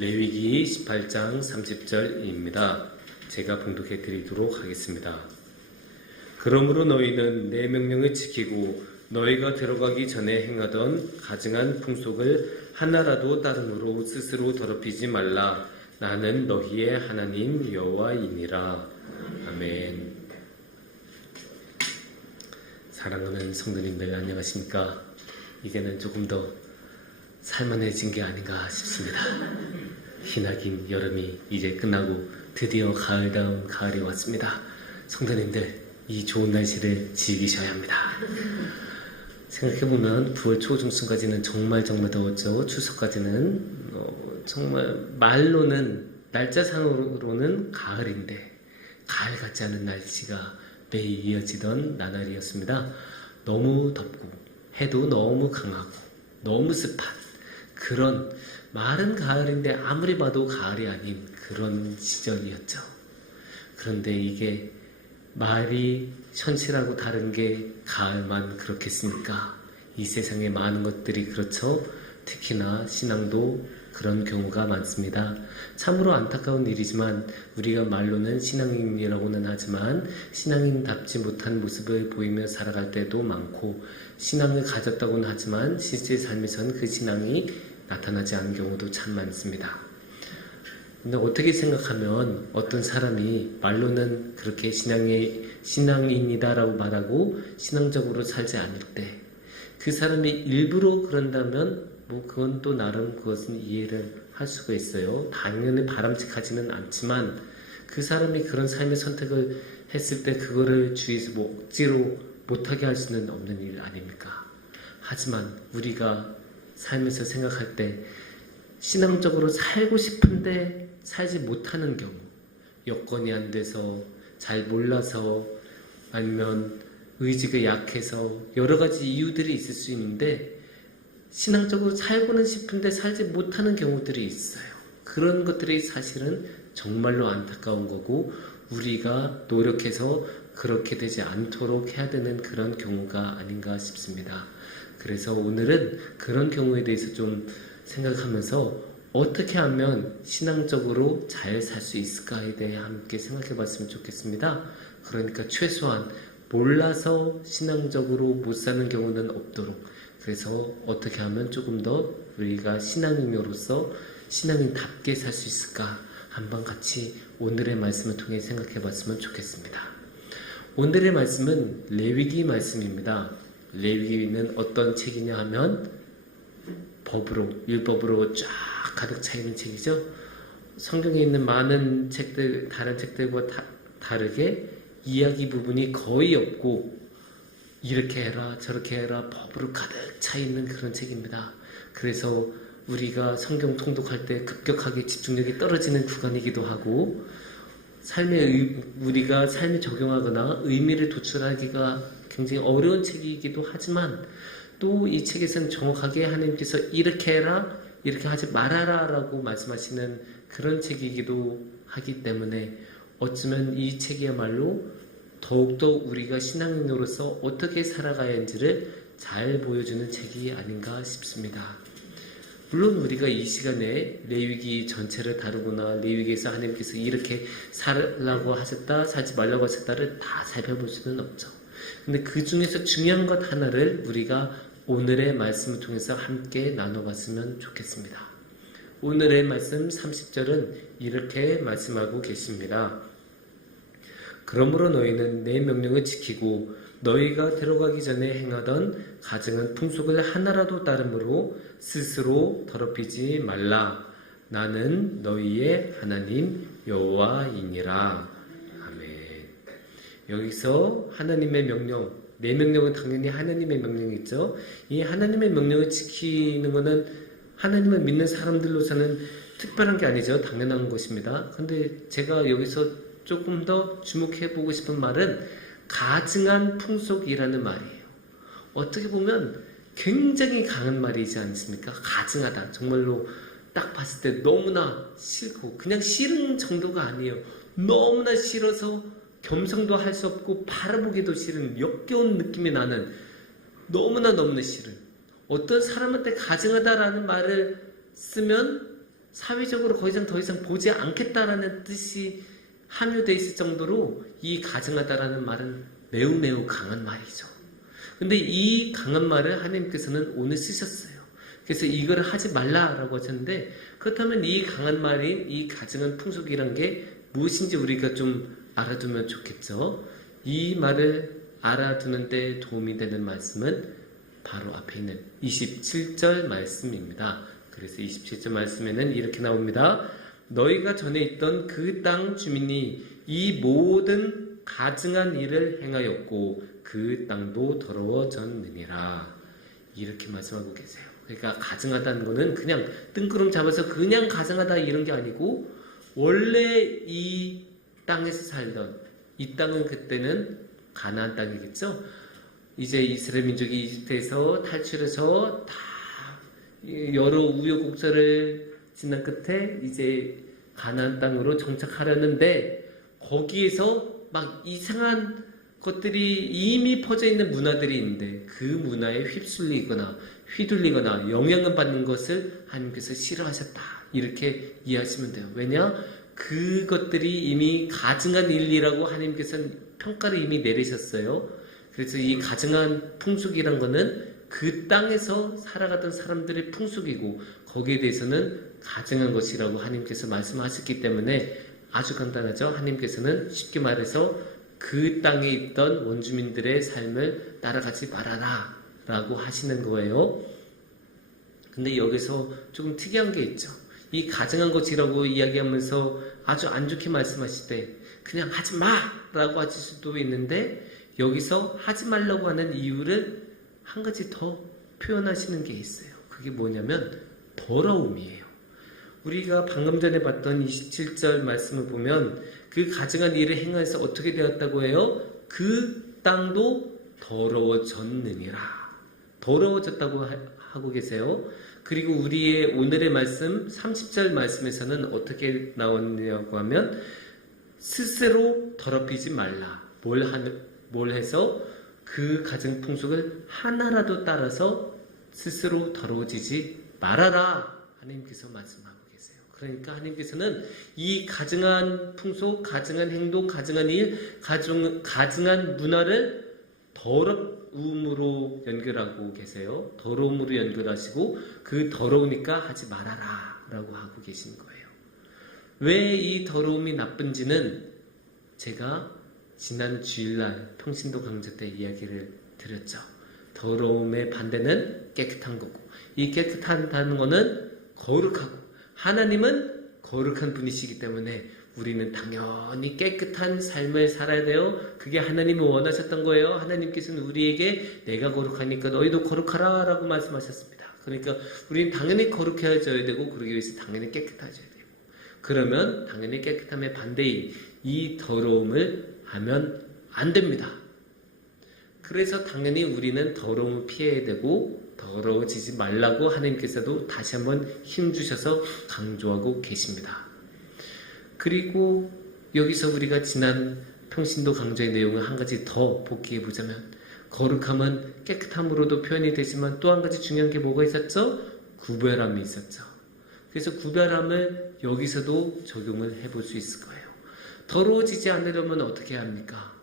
레위기 18장 30절입니다. 제가 봉독해 드리도록 하겠습니다. 그러므로 너희는 내 명령을 지키고 너희가 들어가기 전에 행하던 가증한 풍속을 하나라도 따름으로 스스로 더럽히지 말라. 나는 너희의 하나님 여호와이니라. 아멘. 사랑하는 성도님들 안녕하십니까? 이제는 조금 더 살만해진 게 아닌가 싶습니다. 기나긴 여름이 이제 끝나고 드디어 가을다운 가을이 왔습니다. 성도님들 이 좋은 날씨를 즐기셔야 합니다. 생각해보면 9월 초중순까지는 정말 더웠죠. 추석까지는 정말 말로는 날짜상으로는 가을인데 가을 같지 않은 날씨가 매일 이어지던 나날이었습니다. 너무 덥고 해도 너무 강하고 너무 습한 그런 마른 가을인데 아무리 봐도 가을이 아닌 그런 시절이었죠. 그런데 이게 말이 현실하고 다른 게 가을만 그렇겠습니까? 이 세상에 많은 것들이 그렇죠. 특히나 신앙도 그런 경우가 많습니다. 참으로 안타까운 일이지만 우리가 말로는 신앙인이라고는 하지만 신앙인답지 못한 모습을 보이며 살아갈 때도 많고 신앙을 가졌다고는 하지만 실제 삶에서는 그 신앙이 나타나지 않은 경우도 참 많습니다. 근데 어떻게 생각하면 어떤 사람이 말로는 그렇게 신앙인이다라고 말하고 신앙적으로 살지 않을 때 그 사람이 일부러 그런다면 그건 또 나름 그것은 이해를 할 수가 있어요. 당연히 바람직하지는 않지만 그 사람이 그런 삶의 선택을 했을 때 그거를 주위에서 억지로 못하게 할 수는 없는 일 아닙니까? 하지만 우리가 삶에서 생각할 때 신앙적으로 살고 싶은데 살지 못하는 경우, 여건이 안 돼서 잘 몰라서 아니면 의지가 약해서 여러 가지 이유들이 있을 수 있는데 신앙적으로 살고는 싶은데 살지 못하는 경우들이 있어요. 그런 것들이 사실은 정말로 안타까운 거고 우리가 노력해서 그렇게 되지 않도록 해야 되는 그런 경우가 아닌가 싶습니다. 그래서 오늘은 그런 경우에 대해서 좀 생각하면서 어떻게 하면 신앙적으로 잘 살 수 있을까에 대해 함께 생각해 봤으면 좋겠습니다. 그러니까 최소한 몰라서 신앙적으로 못 사는 경우는 없도록 그래서 어떻게 하면 조금 더 우리가 신앙인으로서 신앙인답게 살 수 있을까 한번 같이 오늘의 말씀을 통해 생각해 봤으면 좋겠습니다. 오늘의 말씀은 레위기 말씀입니다. 레위기는 어떤 책이냐 하면 율법으로 쫙 가득 차 있는 책이죠. 성경에 있는 많은 책들, 다른 책들과 다르게 이야기 부분이 거의 없고 이렇게 해라 저렇게 해라 법으로 가득 차 있는 그런 책입니다. 그래서 우리가 성경 통독할 때 급격하게 집중력이 떨어지는 구간이기도 하고 우리가 삶에 적용하거나 의미를 도출하기가 굉장히 어려운 책이기도 하지만 또 이 책에서는 정확하게 하나님께서 이렇게 해라 이렇게 하지 말아라 라고 말씀하시는 그런 책이기도 하기 때문에 어쩌면 이 책이야말로 더욱더 우리가 신앙인으로서 어떻게 살아가야 하는지를 잘 보여주는 책이 아닌가 싶습니다. 물론 우리가 이 시간에 레위기 전체를 다루거나 레위기에서 하나님께서 이렇게 살라고 하셨다 살지 말라고 하셨다를 다 살펴볼 수는 없죠. 근데 그 중에서 중요한 것 하나를 우리가 오늘의 말씀을 통해서 함께 나눠봤으면 좋겠습니다. 오늘의 말씀 30절은 이렇게 말씀하고 계십니다. 그러므로 너희는 내 명령을 지키고 너희가 들어가기 전에 행하던 가증한 풍속을 하나라도 따름으로 스스로 더럽히지 말라. 나는 너희의 하나님 여호와이니라. 아멘. 여기서 하나님의 명령, 내 명령은 당연히 하나님의 명령이죠. 이 하나님의 명령을 지키는 것은 하나님을 믿는 사람들로서는 특별한 게 아니죠. 당연한 것입니다. 그런데 제가 여기서 조금 더 주목해보고 싶은 말은 가증한 풍속이라는 말이에요. 어떻게 보면 굉장히 강한 말이지 않습니까? 가증하다. 정말로 딱 봤을 때 너무나 싫고 그냥 싫은 정도가 아니에요. 너무나 싫어서 겸상도 할 수 없고 바라보기도 싫은 역겨운 느낌이 나는 너무나 싫은 어떤 사람한테 가증하다라는 말을 쓰면 사회적으로 더 이상 보지 않겠다라는 뜻이 함유되어 있을 정도로 이 가증하다라는 말은 매우 매우 강한 말이죠. 근데 이 강한 말을 하나님께서는 오늘 쓰셨어요. 그래서 이걸 하지 말라라고 하셨는데, 그렇다면 이 강한 말인 이 가증한 풍속이란 게 무엇인지 우리가 좀 알아두면 좋겠죠. 이 말을 알아두는 데 도움이 되는 말씀은 바로 앞에 있는 27절 말씀입니다. 그래서 27절 말씀에는 이렇게 나옵니다. 너희가 전에 있던 그 땅 주민이 이 모든 가증한 일을 행하였고 그 땅도 더러워졌느니라. 이렇게 말씀하고 계세요. 그러니까 가증하다는 거는 그냥 뜬구름 잡아서 그냥 가증하다 이런 게 아니고, 원래 이 땅에서 살던, 이 땅은 그때는 가나안 땅이겠죠. 이제 이스라엘 민족이 이집트에서 탈출해서 다 여러 우여곡절을 지난 끝에 이제 가나안 땅으로 정착하려는데, 거기에서 막 이상한 것들이 이미 퍼져 있는 문화들이 있는데 그 문화에 휩쓸리거나 휘둘리거나 영향을 받는 것을 하나님께서 싫어하셨다, 이렇게 이해하시면 돼요. 왜냐? 그것들이 이미 가증한 일이라고 하나님께서는 평가를 이미 내리셨어요. 그래서 이 가증한 풍속이란 거는 그 땅에서 살아가던 사람들의 풍속이고, 거기에 대해서는 가증한 것이라고 하나님께서 말씀하셨기 때문에 아주 간단하죠. 하나님께서는 쉽게 말해서 그 땅에 있던 원주민들의 삶을 따라가지 말아라 라고 하시는 거예요. 근데 여기서 조금 특이한 게 있죠. 이 가증한 것이라고 이야기하면서 아주 안 좋게 말씀하실 때 그냥 하지 마! 라고 하실 수도 있는데, 여기서 하지 말라고 하는 이유를 한 가지 더 표현하시는 게 있어요. 그게 뭐냐면 더러움이에요. 우리가 방금 전에 봤던 27절 말씀을 보면 그 가증한 일을 행하여서 어떻게 되었다고 해요? 그 땅도 더러워졌느니라. 더러워졌다고 하고 계세요. 그리고 우리의 오늘의 말씀 30절 말씀에서는 어떻게 나왔냐고 하면 스스로 더럽히지 말라. 뭘 해서 그 가증 풍속을 하나라도 따라서 스스로 더러워지지 말아라. 하나님께서 말씀하고 계세요. 그러니까 하나님께서는 이 가증한 풍속, 가증한 행동, 가증한 일, 가증한 문화를 더러움으로 연결하고 계세요. 더러움으로 연결하시고 그 더러우니까 하지 말아라 라고 하고 계신 거예요. 왜 이 더러움이 나쁜지는 제가 지난 주일날 평신도 강좌 때 이야기를 드렸죠. 더러움의 반대는 깨끗한 거고, 이 깨끗하다는 거는 거룩하고, 하나님은 거룩한 분이시기 때문에 우리는 당연히 깨끗한 삶을 살아야 돼요. 그게 하나님이 원하셨던 거예요. 하나님께서는 우리에게 내가 거룩하니까 너희도 거룩하라 라고 말씀하셨습니다. 그러니까 우리는 당연히 거룩해져야 되고, 그러기 위해서 당연히 깨끗해져야 되고, 그러면 당연히 깨끗함의 반대인 이 더러움을 하면 안 됩니다. 그래서 당연히 우리는 더러움을 피해야 되고 더러워지지 말라고 하나님께서도 다시 한번 힘주셔서 강조하고 계십니다. 그리고 여기서 우리가 지난 평신도 강좌의 내용을 한 가지 더 복기해 보자면, 거룩함은 깨끗함으로도 표현이 되지만 또 한 가지 중요한 게 뭐가 있었죠? 구별함이 있었죠. 그래서 구별함을 여기서도 적용을 해볼 수 있을 거예요. 더러워지지 않으려면 어떻게 해야 합니까?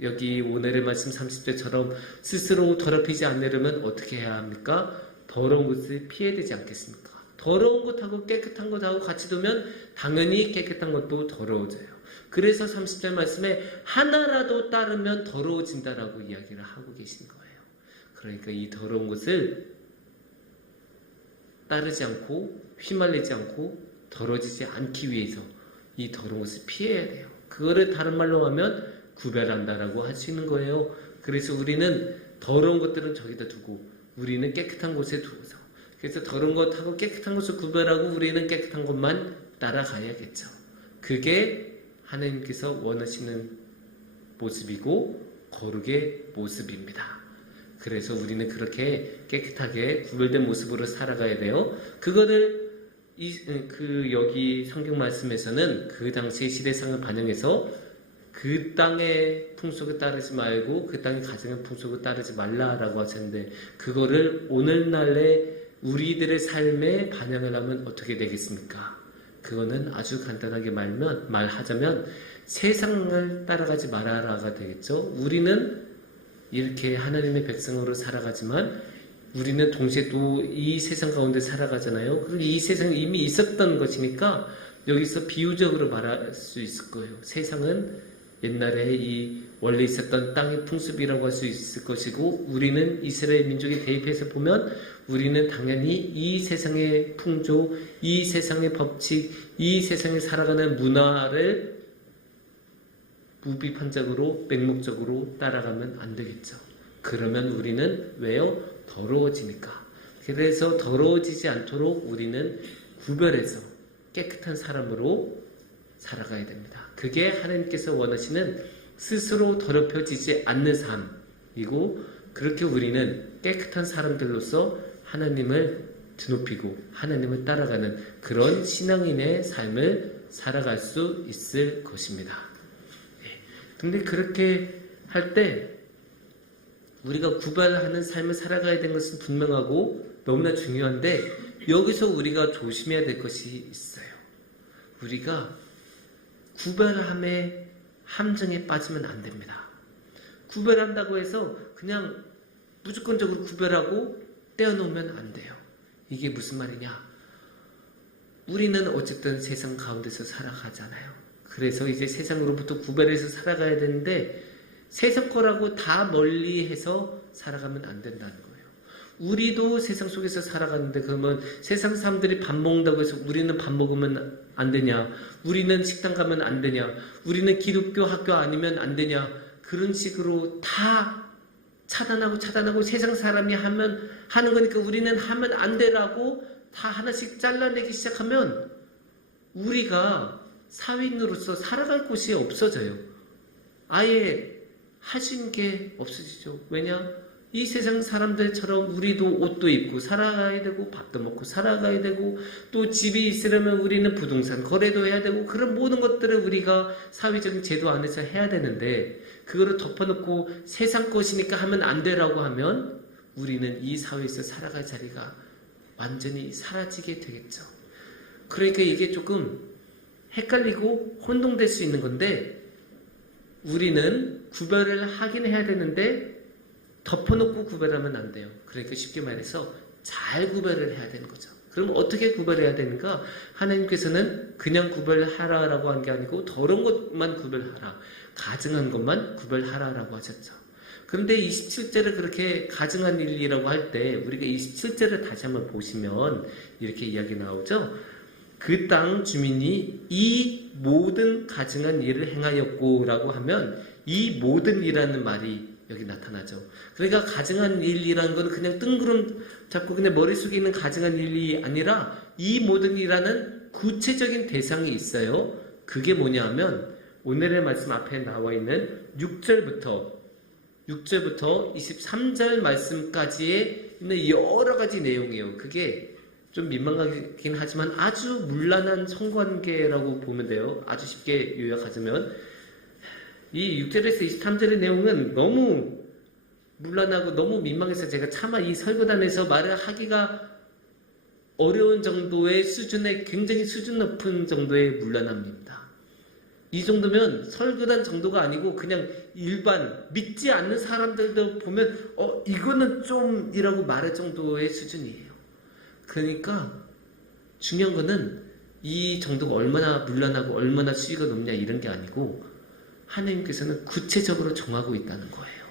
여기 오늘의 말씀 30절처럼 스스로 더럽히지 않으려면 어떻게 해야 합니까? 더러운 것을 피해야 되지 않겠습니까? 더러운 것하고 깨끗한 것하고 같이 두면 당연히 깨끗한 것도 더러워져요. 그래서 30절 말씀에 하나라도 따르면 더러워진다라고 이야기를 하고 계신 거예요. 그러니까 이 더러운 것을 따르지 않고 휘말리지 않고 더러워지지 않기 위해서 이 더러운 것을 피해야 돼요. 그거를 다른 말로 하면 구별한다라고 할 수 있는 거예요. 그래서 우리는 더러운 것들은 저기다 두고 우리는 깨끗한 곳에 두어서, 그래서 더러운 것하고 깨끗한 것을 구별하고 우리는 깨끗한 것만 따라가야겠죠. 그게 하나님께서 원하시는 모습이고 거룩의 모습입니다. 그래서 우리는 그렇게 깨끗하게 구별된 모습으로 살아가야 돼요. 그거를 여기 성경 말씀에서는 그 당시의 시대상을 반영해서 그 땅의 풍속을 따르지 말고 그 땅의 가정의 풍속을 따르지 말라라고 하셨는데, 그거를 오늘날의 우리들의 삶에 반영을 하면 어떻게 되겠습니까? 그거는 아주 간단하게 말하자면 세상을 따라가지 말아라가 되겠죠. 우리는 이렇게 하나님의 백성으로 살아가지만 우리는 동시에 또 이 세상 가운데 살아가잖아요. 그리고 이 세상에 이미 있었던 것이니까 여기서 비유적으로 말할 수 있을 거예요. 세상은 옛날에 이 원래 있었던 땅의 풍습이라고 할 수 있을 것이고, 우리는 이스라엘 민족에 대입해서 보면 우리는 당연히 이 세상의 풍조, 이 세상의 법칙, 이 세상에 살아가는 문화를 무비판적으로 맹목적으로 따라가면 안 되겠죠. 그러면 우리는 왜요? 더러워지니까. 그래서 더러워지지 않도록 우리는 구별해서 깨끗한 사람으로 살아가야 됩니다. 그게 하나님께서 원하시는 스스로 더럽혀지지 않는 삶이고, 그렇게 우리는 깨끗한 사람들로서 하나님을 드높이고 하나님을 따라가는 그런 신앙인의 삶을 살아갈 수 있을 것입니다. 근데 그렇게 할 때 우리가 구별하는 삶을 살아가야 되는 것은 분명하고 너무나 중요한데, 여기서 우리가 조심해야 될 것이 있어요. 우리가 구별함의 함정에 빠지면 안 됩니다. 구별한다고 해서 그냥 무조건적으로 구별하고 떼어놓으면 안 돼요. 이게 무슨 말이냐? 우리는 어쨌든 세상 가운데서 살아가잖아요. 그래서 이제 세상으로부터 구별해서 살아가야 되는데, 세상 거라고 다 멀리해서 살아가면 안 된다는 거예요. 우리도 세상 속에서 살아가는데, 그러면 세상 사람들이 밥 먹는다고 해서 우리는 밥 먹으면 안 되냐? 우리는 식당 가면 안 되냐? 우리는 기독교 학교 아니면 안 되냐? 그런 식으로 다 차단하고 세상 사람이 하는 거니까 우리는 하면 안 되라고 다 하나씩 잘라내기 시작하면 우리가 사회인으로서 살아갈 곳이 없어져요. 아예 하신 게 없어지죠. 왜냐? 이 세상 사람들처럼 우리도 옷도 입고 살아가야 되고, 밥도 먹고 살아가야 되고, 또 집이 있으려면 우리는 부동산 거래도 해야 되고, 그런 모든 것들을 우리가 사회적인 제도 안에서 해야 되는데, 그거를 덮어놓고 세상 것이니까 하면 안 되라고 하면 우리는 이 사회에서 살아갈 자리가 완전히 사라지게 되겠죠. 그러니까 이게 조금 헷갈리고 혼동될 수 있는 건데, 우리는 구별을 하긴 해야 되는데 덮어놓고 구별하면 안 돼요. 그러니까 쉽게 말해서 잘 구별을 해야 되는 거죠. 그럼 어떻게 구별해야 되는가? 하나님께서는 그냥 구별하라라고 한 게 아니고 더러운 것만 구별하라, 가증한 것만 구별하라라고 하셨죠. 그런데 27절을 그렇게 가증한 일이라고 할 때 우리가 27절을 다시 한번 보시면 이렇게 이야기 나오죠. 그 땅 주민이 이 모든 가증한 일을 행하였고 라고 하면 이 모든 일이라는 말이 여기 나타나죠. 그러니까 가증한 일이라는 건 그냥 뜬구름 잡고 그냥 머릿속에 있는 가증한 일이 아니라 이 모든 일이라는 구체적인 대상이 있어요. 그게 뭐냐 하면 오늘의 말씀 앞에 나와 있는 6절부터 23절 말씀까지에 있는 여러 가지 내용이에요. 그게 좀 민망하긴 하지만 아주 문란한 성관계라고 보면 돼요. 아주 쉽게 요약하자면 이 6절에서 23절의 내용은 너무 문란하고 너무 민망해서 제가 차마 이 설교단에서 말을 하기가 어려운 정도의 수준의, 굉장히 수준 높은 정도의 문란함입니다. 이 정도면 설교단 정도가 아니고 그냥 일반 믿지 않는 사람들도 보면 이거는 좀 이라고 말할 정도의 수준이에요. 그러니까 중요한 거는 이 정도가 얼마나 문란하고 얼마나 수위가 높냐 이런 게 아니고 하나님께서는 구체적으로 정하고 있다는 거예요.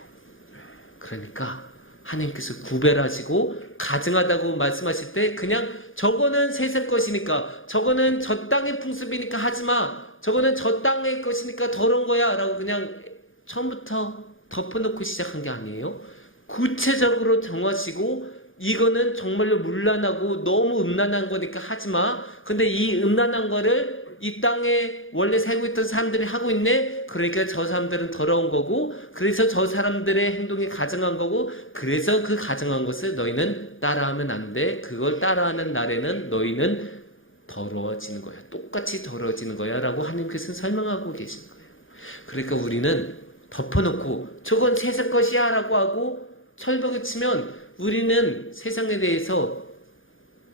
그러니까 하나님께서 구별하시고 가증하다고 말씀하실 때 그냥 저거는 세상 것이니까, 저거는 저 땅의 풍습이니까 하지마, 저거는 저 땅의 것이니까 더러운 거야 라고 그냥 처음부터 덮어놓고 시작한 게 아니에요. 구체적으로 정하시고 이거는 정말로 문란하고 너무 음란한 거니까 하지마. 근데 이 음란한 거를 이 땅에 원래 살고 있던 사람들이 하고 있네. 그러니까 저 사람들은 더러운 거고, 그래서 저 사람들의 행동이 가증한 거고, 그래서 그 가증한 것을 너희는 따라하면 안 돼. 그걸 따라하는 날에는 너희는 더러워지는 거야. 똑같이 더러워지는 거야 라고 하나님께서는 설명하고 계신 거예요. 그러니까 우리는 덮어놓고 저건 세상 것이야 라고 하고 철벽을 치면 우리는 세상에 대해서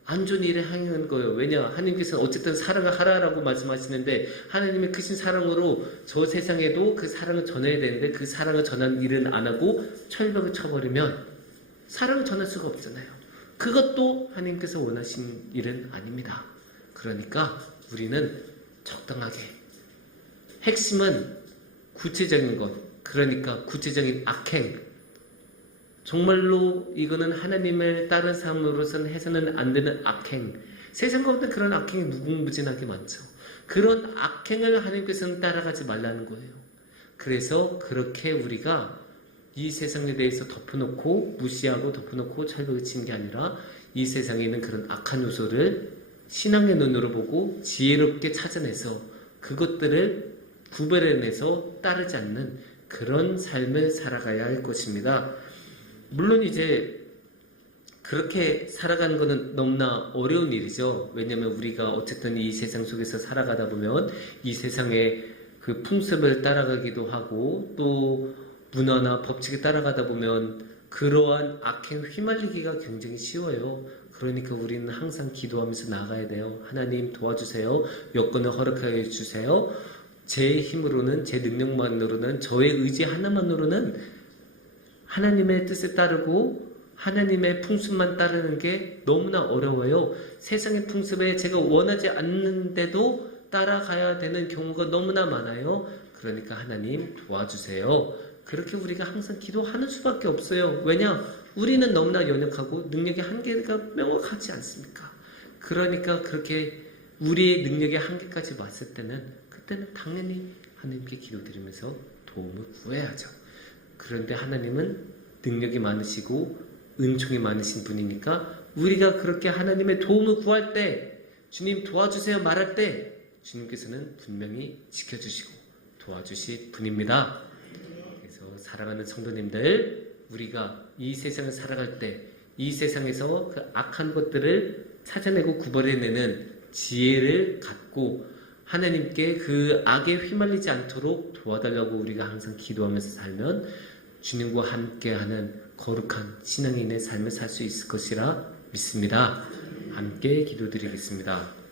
안 좋은 일에 행하는 거예요. 왜냐? 하나님께서는 어쨌든 사랑을 하라라고 말씀하시는데 하나님의 크신 사랑으로 저 세상에도 그 사랑을 전해야 되는데 그 사랑을 전하는 일은 안 하고 철벽을 쳐버리면 사랑을 전할 수가 없잖아요. 그것도 하나님께서 원하신 일은 아닙니다. 그러니까 우리는 적당하게 핵심은 구체적인 것, 그러니까 구체적인 악행, 정말로 이거는 하나님을 따른 삶으로서는 해서는 안 되는 악행, 세상 가운데 그런 악행이 무궁무진하게 많죠. 그런 악행을 하나님께서는 따라가지 말라는 거예요. 그래서 그렇게 우리가 이 세상에 대해서 덮어놓고 무시하고 덮어놓고 철벽을 치는 게 아니라 이 세상에 있는 그런 악한 요소를 신앙의 눈으로 보고 지혜롭게 찾아내서 그것들을 구별해내서 따르지 않는 그런 삶을 살아가야 할 것입니다. 물론 이제 그렇게 살아가는 것은 너무나 어려운 일이죠. 왜냐하면 우리가 어쨌든 이 세상 속에서 살아가다 보면 이 세상의 그 풍습을 따라가기도 하고 또 문화나 법칙에 따라가다 보면 그러한 악행 휘말리기가 굉장히 쉬워요. 그러니까 우리는 항상 기도하면서 나아가야 돼요. 하나님 도와주세요. 여건을 허락하여 주세요. 제 힘으로는, 제 능력만으로는, 저의 의지 하나만으로는 하나님의 뜻에 따르고 하나님의 풍습만 따르는 게 너무나 어려워요. 세상의 풍습에 제가 원하지 않는데도 따라가야 되는 경우가 너무나 많아요. 그러니까 하나님 도와주세요. 그렇게 우리가 항상 기도하는 수밖에 없어요. 왜냐? 우리는 너무나 연약하고 능력의 한계가 명확하지 않습니까? 그러니까 그렇게 우리의 능력의 한계까지 왔을 때는 그때는 당연히 하나님께 기도드리면서 도움을 구해야죠. 그런데 하나님은 능력이 많으시고 은총이 많으신 분이니까 우리가 그렇게 하나님의 도움을 구할 때 주님 도와주세요 말할 때 주님께서는 분명히 지켜주시고 도와주실 분입니다. 그래서 사랑하는 성도님들, 우리가 이 세상을 살아갈 때 이 세상에서 그 악한 것들을 찾아내고 구별해내는 지혜를 갖고 하나님께 그 악에 휘말리지 않도록 도와달라고 우리가 항상 기도하면서 살면 주님과 함께하는 거룩한 신앙인의 삶을 살 수 있을 것이라 믿습니다. 함께 기도드리겠습니다.